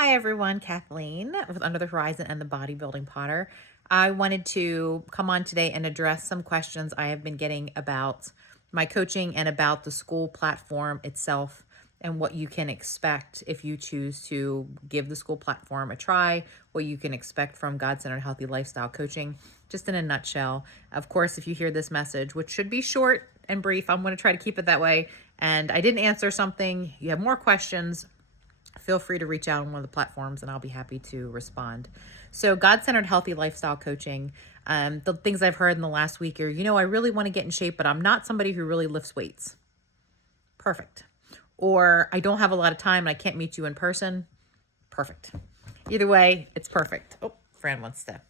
Hi everyone, Kathleen with Under the Horizon and the Bodybuilding Potter. I wanted to come on today and address some questions I have been getting about my coaching and about the school platform itself and what you can expect if you choose to give the school platform a try, what you can expect from God-centered healthy lifestyle coaching, just in a nutshell. Of course, if you hear this message, which should be short and brief, I'm going to try to keep it that way, and I didn't answer something, you have more questions, feel free to reach out on one of the platforms and I'll be happy to respond. So God-centered healthy lifestyle coaching, the things I've heard in the last week are, I really want to get in shape, but I'm not somebody who really lifts weights. Perfect. Or I don't have a lot of time and I can't meet you in person. Perfect. Either way, it's perfect. Oh, Fran wants to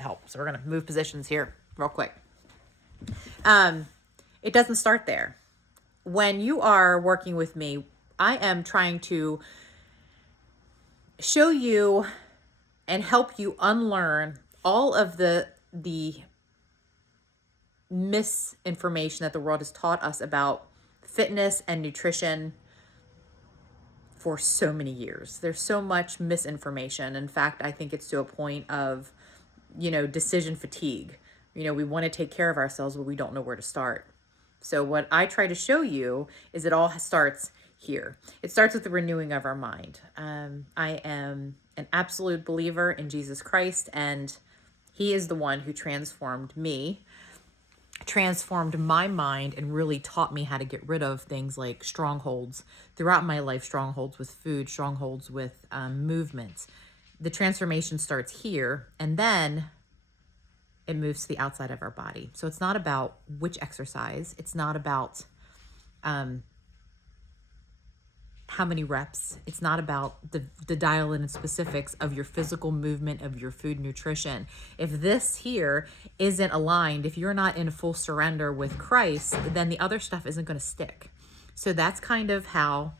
help. So we're going to move positions here real quick. It doesn't start there. When you are working with me, I am trying to show you and help you unlearn all of the misinformation that the world has taught us about fitness and nutrition for so many years. There's so much misinformation. In fact, I think it's to a point of, decision fatigue. We want to take care of ourselves, but we don't know where to start. So what I try to show you is it all starts here. It starts with the renewing of our mind. I am an absolute believer in Jesus Christ, and he is the one who transformed me, transformed my mind, and really taught me how to get rid of things like strongholds throughout my life, strongholds with food, strongholds with movements. The transformation starts here, and then it moves to the outside of our body. So it's not about which exercise. It's not about how many reps. It's not about the dial in and specifics of your physical movement, of your food nutrition. If this here isn't aligned, if you're not in full surrender with Christ, then the other stuff isn't going to stick. So that's kind of how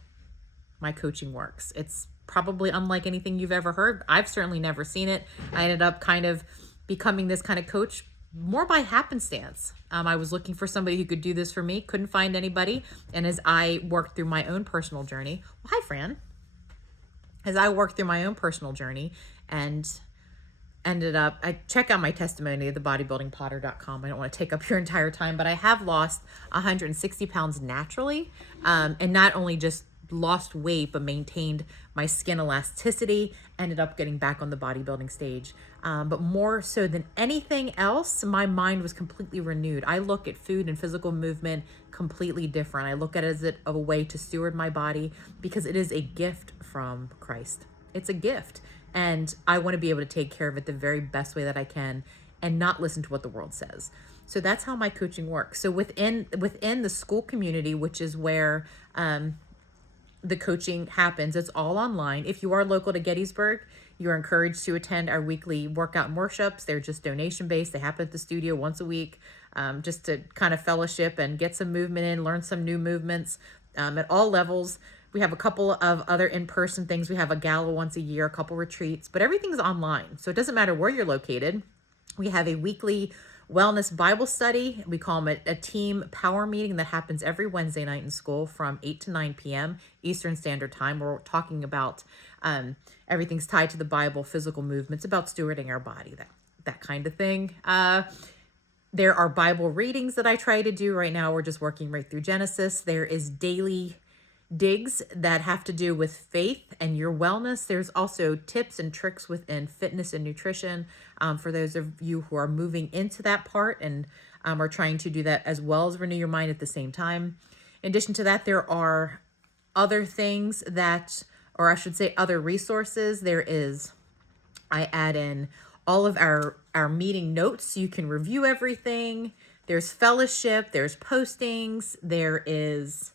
my coaching works. It's probably unlike anything you've ever heard. I've certainly never seen it. I ended up kind of becoming this kind of coach more by happenstance. I was looking for somebody who could do this for me, couldn't find anybody. And as I worked through my own personal journey, well, hi, Fran. As I worked through my own personal journey and ended up, I check out my testimony at thebodybuildingpotter.com. I don't want to take up your entire time, but I have lost 160 pounds naturally. And not only just lost weight, but maintained my skin elasticity, ended up getting back on the bodybuilding stage. But more so than anything else, my mind was completely renewed. I look at food and physical movement completely different. I look at it as a way to steward my body because it is a gift from Christ. It's a gift. And I want to be able to take care of it the very best way that I can and not listen to what the world says. So that's how my coaching works. So within the school community, which is where the coaching happens, it's all online. If you are local to Gettysburg, you're encouraged to attend our weekly workout and workshops. They're just donation based. They happen at the studio once a week, just to kind of fellowship and get some movement in, learn some new movements at all levels. We have a couple of other in-person things. We have a gala once a year, a couple retreats, but everything's online. So it doesn't matter where you're located. We have a weekly wellness Bible study. We call them a team power meeting that happens every Wednesday night in school from 8 to 9 p.m. Eastern Standard Time. We're talking about everything's tied to the Bible, physical movements, about stewarding our body, that kind of thing. There are Bible readings that I try to do. Right now, we're just working right through Genesis. There is daily digs that have to do with faith and your wellness. There's also tips and tricks within fitness and nutrition for those of you who are moving into that part and are trying to do that as well as renew your mind at the same time. In addition to that, there are other things that, or I should say other resources. I add in all of our meeting notes so you can review everything. There's fellowship, there's postings, there is,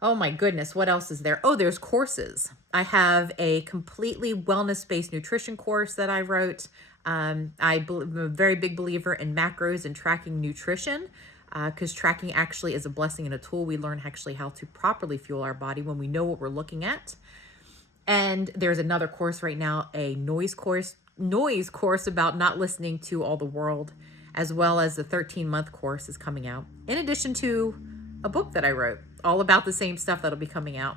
oh my goodness, what else is there? Oh, there's courses. I have a completely wellness-based nutrition course that I wrote. I'm a very big believer in macros and tracking nutrition because tracking actually is a blessing and a tool. We learn actually how to properly fuel our body when we know what we're looking at. And there's another course right now, a noise course about not listening to all the world, as well as the 13-month course is coming out. In addition to a book that I wrote all about the same stuff that'll be coming out.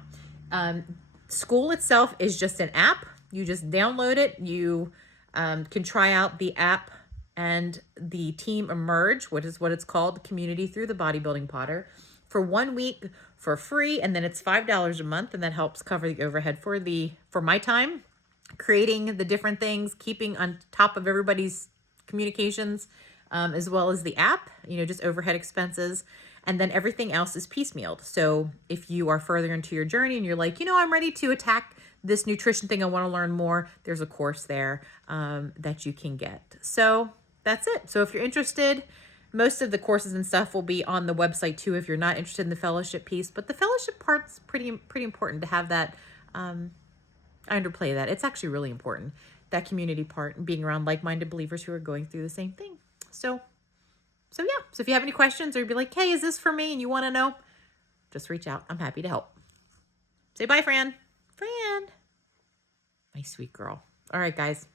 School itself is just an app. You just download it. You can try out the app and the team emerge, what is what it's called, community through the bodybuilding potter, for 1 week for free. And then it's $5 a month. And that helps cover the overhead for my time, creating the different things, keeping on top of everybody's communications, as well as the app, just overhead expenses. And then everything else is piecemealed. So if you are further into your journey and you're like, I'm ready to attack this nutrition thing, I want to learn more, there's a course there that you can get. So that's it. So if you're interested, most of the courses and stuff will be on the website too, if you're not interested in the fellowship piece. But the fellowship part's pretty important to have that. I underplay that. It's actually really important, that community part, and being around like-minded believers who are going through the same thing. So yeah. So if you have any questions or you'd be like, hey, is this for me? And you want to know, just reach out. I'm happy to help. Say bye, Fran. Fran. My sweet girl. All right, guys.